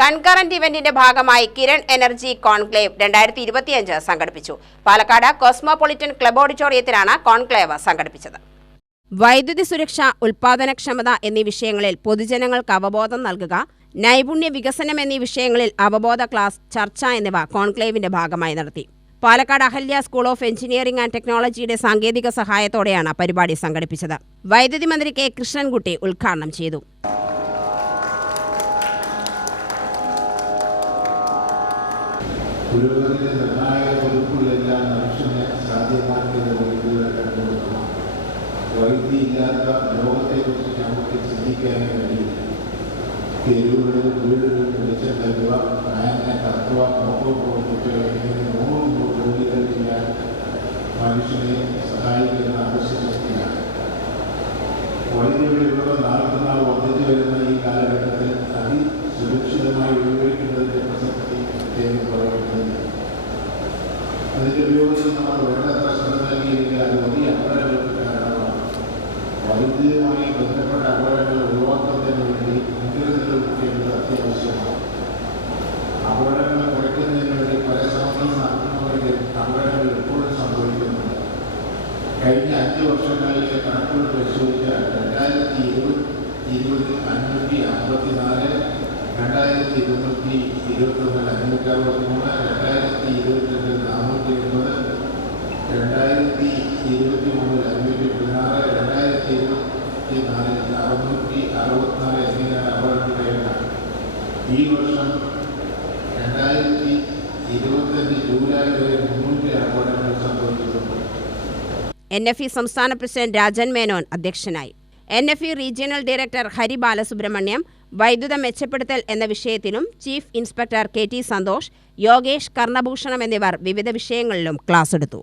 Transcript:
Concurrent ഇവന്റിന്റെ ഭാഗമായി Kiran energy conclave രണ്ടായിരത്തി ഇരുപത്തിയഞ്ച് സംഘടിപ്പിച്ചു. പാലക്കാട് കോസ്മോപൊളിറ്റൻ ക്ലബ് ഓഡിറ്റോറിയത്തിലാണ് കോൺക്ലേവ് സംഘടിപ്പിച്ചത്. വൈദ്യുതി സുരക്ഷ ഉൽപാദനക്ഷമത എന്നീ വിഷയങ്ങളിൽ പൊതുജനങ്ങൾക്ക് അവബോധം നൽകുക നൈപുണ്യ വികസനം എന്നീ വിഷയങ്ങളിൽ അവബോധ ക്ലാസ് ചർച്ച എന്നിവ കോൺക്ലേവിന്റെ ഭാഗമായി നടത്തി. Palakkad Ahalia school of engineering and ടെക്നോളജിയുടെ സാങ്കേതിക സഹായത്തോടെയാണ് പരിപാടി സംഘടിപ്പിച്ചത്. വൈദ്യുതി മന്ത്രി കെ കൃഷ്ണൻകുട്ടി ഉദ്ഘാടനം ചെയ്തു. പുരോഗതിയുടെ നിർണായക വകുപ്പുകളെല്ലാം മനുഷ്യനെ സാധ്യമാക്കിയത് വൈദ്യുതി കണ്ടുകൊണ്ടാണ് വൈദ്യുതി ഇല്ലാത്ത ലോകത്തെക്കുറിച്ച് നമുക്ക് ചിന്തിക്കാനേ കഴിയില്ല തെരുവുകളിൽ വീടുകളിൽ വെളിച്ചം നൽകുക ഫാനിനെ തത്വ നോക്കോ കുട്ടികൾ ഇങ്ങനെ നൂറ് നൂറ് ജോലികൾ ചെയ്യാൻ മനുഷ്യനെ സഹായിക്കുന്ന ആവശ്യശക്തിയാണ് വൈദ്യുതിയുടെ ഉപയോഗം നാൾക്ക് നാൾ വർദ്ധിച്ചു വരുന്ന ഈ കാലഘട്ടത്തിൽ അതിസുരക്ഷിതമായി ഉപയോഗിക്കേണ്ടതിന്റെ അതിന്റെ ഉപയോഗത്തിൽ നമ്മൾ വേണ്ടത്ര ശ്രദ്ധ നൽകിയില്ലെങ്കിൽ അത് വലിയ അപകടങ്ങൾക്ക് കാരണമാണ് വൈദ്യുതിയുമായി ബന്ധപ്പെട്ട അപകടങ്ങൾ ഒഴിവാക്കുന്നതിന് വേണ്ടി മുൻകരുതലുകൾ എടുക്കേണ്ടത് അത്യാവശ്യമാണ് അപകടങ്ങൾ കുറയ്ക്കുന്നതിന് വേണ്ടി പല ശ്രമങ്ങളും നടത്തുന്നവരിൽ അപകടങ്ങൾ എപ്പോഴും സംഭവിക്കുന്നുണ്ട് കഴിഞ്ഞ അഞ്ച് വർഷങ്ങളിലെ കണക്കുകൾ പരിശോധിച്ചാൽ രണ്ടായിരത്തി ഇരുപത് ഇരുപതിൽ അഞ്ഞൂറ്റി അമ്പത്തിനാല് രണ്ടായിരത്തി ഇരുന്നൂറ്റി ഇരുപത്തൊന്നിൽ അഞ്ഞൂറ്റി അറുപത്തി രണ്ടായിരത്തി ഇരുപത്തി മൂന്നിൽ അഞ്ഞൂറ്റി പതിനാറ് രണ്ടായിരത്തി ഇരുപത്തി നാലിൽ അറുന്നൂറ്റി അറുപത്തിനാല് എന്നിങ്ങനെ ഈ വർഷം രണ്ടായിരത്തി ജൂലൈ വരെ മുന്നൂറ്റി അപകടങ്ങൾ സംഭവിച്ചിട്ടുണ്ട്. എൻ എഫ് ഇ സംസ്ഥാന പ്രസിഡന്റ് രാജൻ മേനോൻ അധ്യക്ഷനായി. N F E regional director Hari Balasubramaniam വൈദ്യുത മെച്ചപ്പെടുത്തൽ എന്ന വിഷയത്തിലും chief inspector K T Santhosh Yogesh Karnabhushanam എന്നിവർ വിവിധ വിഷയങ്ങളിലും ക്ലാസ് എടുത്തു.